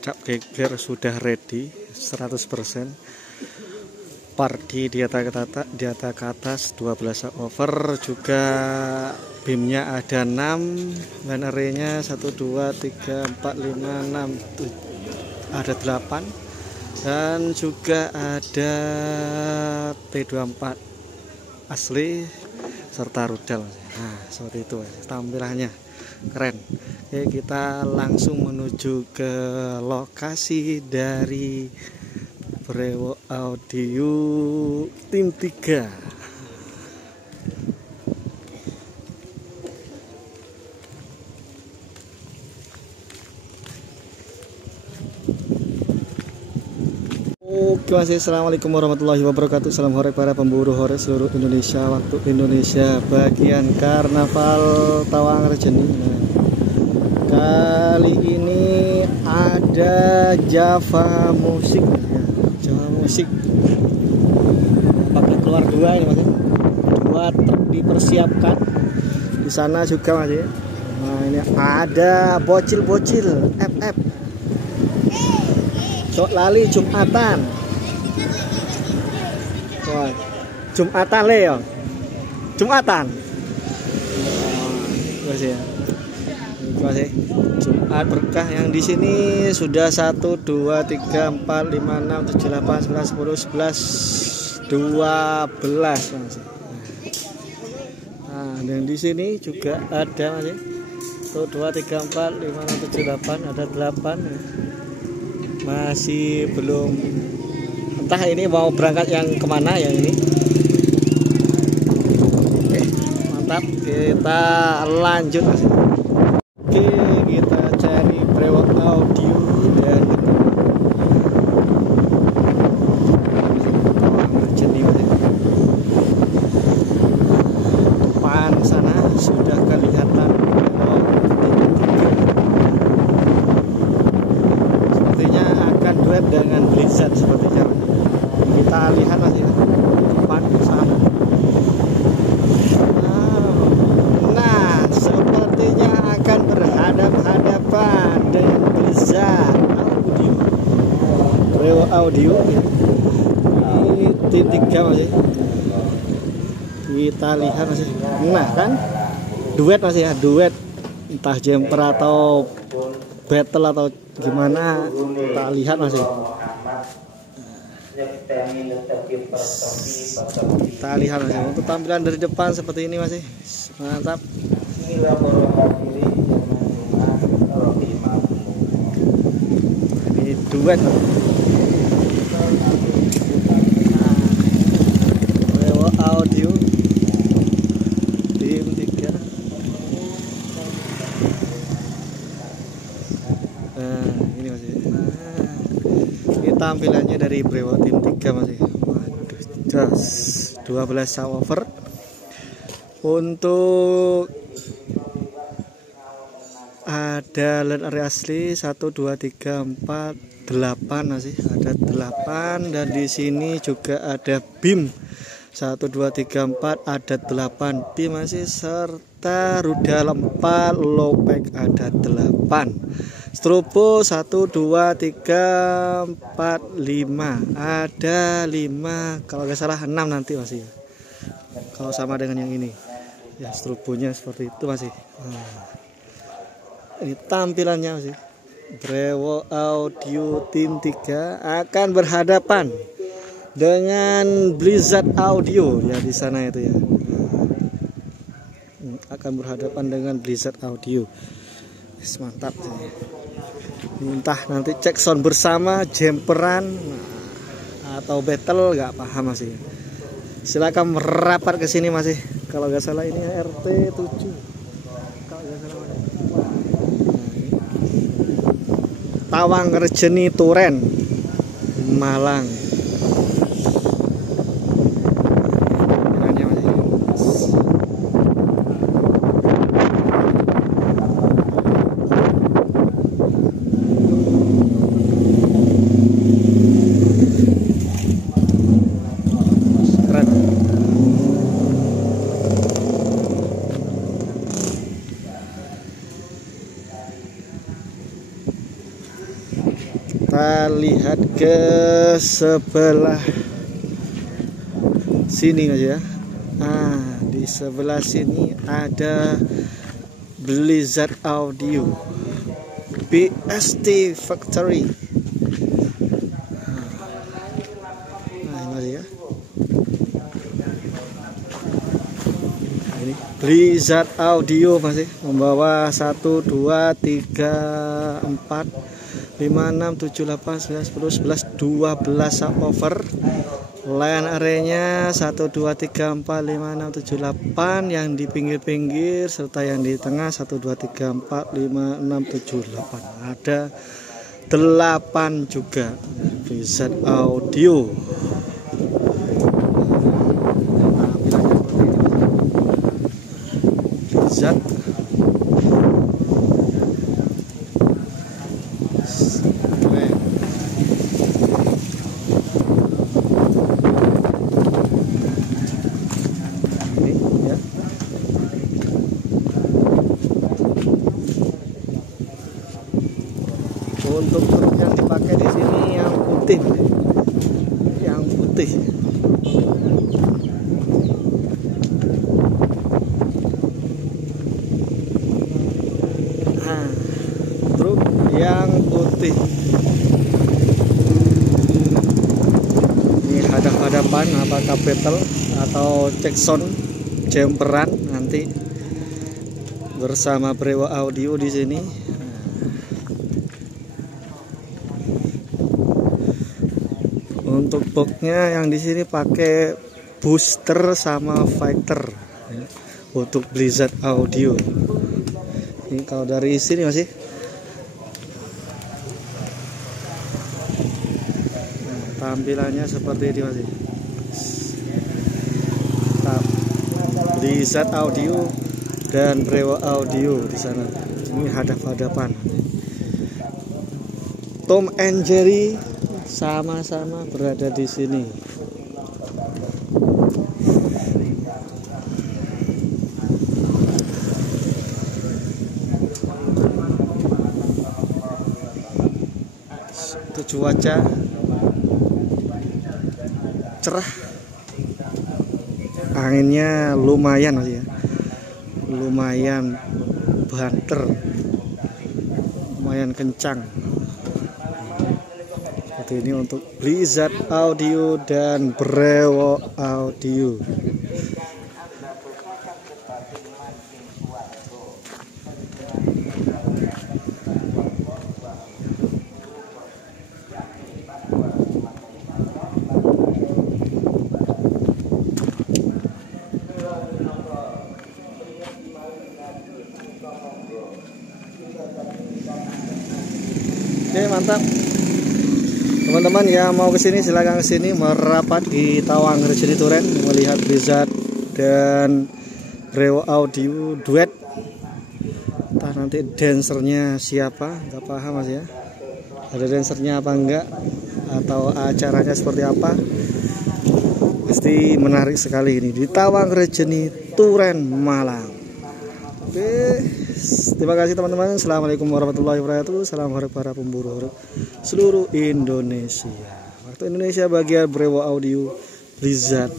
cap geger sudah ready 100%. Pardi di atas ke atas 12 subwoofer, juga beamnya ada 6, dan arraynya 1 2 3 4 5 6 7, ada 8, dan juga ada T24 asli serta rudal. Nah, seperti itu tampilannya keren. Oke, kita langsung menuju ke lokasi dari Brewo Audio Tim 3. Oke, assalamualaikum warahmatullahi wabarakatuh. Salam hore para pemburu hore seluruh Indonesia, waktu Indonesia bagian Karnaval Tawang-Rejeni. Kali ini ada Java Musik, Java Musik. Pakai keluar 2 ini mas, 2 truk dipersiapkan. Di sana juga mas. Nah, ini ada bocil-bocil FF. Sok lali Jumatan. Wah, Jumatan Leo. Jumatan. Masih ya. Masih. Jumat berkah yang di sini sudah 1 2 3 4 5 6 7 8 9 10 11 12 masih. Nah, dan di sini juga ada masih. 1 2 3 4 5 6 7 8, ada 8 ya. Masih belum, entah ini mau berangkat yang kemana yang ini. Oke, mantap, kita lanjut mas. Oke, kita cari Brewo Audio dan depan sana sudah kelihatan. Duet dengan Blizzard sepertinya. Kita lihat masih depan sana. Nah, sepertinya akan berhadapan dengan Blizzard Audio. Brewo Audio ini Tim 3 masih. Kita lihat masih. Nah kan, duet masih ya, duet entah jumper atau battle atau gimana, kita lihat masih. Kita lihat masih. Untuk tampilan dari depan seperti ini masih. Mantap. Ini duet. Brewo Audio Tim 3. Ini masih. Ini tampilannya dari Brewo Tim 3 masih. Waduh, jas 12 subwoofer. Untuk ada line array asli 1 2 3 4 8 masih, ada 8, dan di sini juga ada beam 1 2 3 4, ada 8 tim masih, serta rudal 4, low pack ada 8. Strobo 1 2 3 4 5, ada 5, kalau nggak salah 6 nanti masih. Kalau sama dengan yang ini ya, strobonya seperti itu masih. Ini tampilannya masih. Brewo Audio Tim 3 akan berhadapan dengan Blizzard Audio ya, di sana itu ya. Akan berhadapan dengan Blizzard Audio. Mantap. Entah nanti cek sound bersama, jumperan atau battle, nggak paham masih. Silakan merapat ke sini masih. Kalau nggak salah ini RT 7. Kalau nggak salah Tawang-Rejeni Turen, Malang. Kita lihat ke sebelah sini aja ya. Nah, di sebelah sini ada Blizzard Audio BST Factory. Nah, ini aja ya. Ini Blizzard Audio masih membawa 1 2 3 4 5 6 7 8 9 10 11 12 subwoofer. Line arenya 1 2 3 4 5 6 7 8, yang di pinggir-pinggir serta yang di tengah 1 2 3 4 5 6 7 8. Ada 8 juga Blizzard Audio. Blizzard untuk truk yang dipakai di sini yang putih, nah, truk yang putih ini hadap-hadapan apakah battle atau cek sound jumperan nanti bersama Brewo Audio di sini. Untuk boxnya yang di sini pakai booster sama fighter ya, untuk Blizzard Audio. Ini kalau dari sini masih tampilannya seperti ini masih. Blizzard Audio dan Brewo Audio di sana. Ini hadap-hadapan. Tom and Jerry sama-sama berada di sini. Itu cuaca cerah, anginnya lumayan ya, lumayan banter, lumayan kencang. Ini untuk Blizzard Audio dan Brewo Audio. Oke, mantap. Teman-teman yang mau kesini silahkan kesini, merapat di Tawang Rejeni Turen melihat Blizzard dan Brewo Audio duet. Entah nanti dancernya siapa, nggak paham mas ya. Ada dancernya apa enggak, atau acaranya seperti apa. Pasti menarik sekali ini di Tawang Rejeni Turen Malang. Oke, terima kasih teman-teman. Assalamualaikum warahmatullahi wabarakatuh. Salam hormat para pemburu seluruh Indonesia. Waktu Indonesia bagian Brewo Audio Blizzard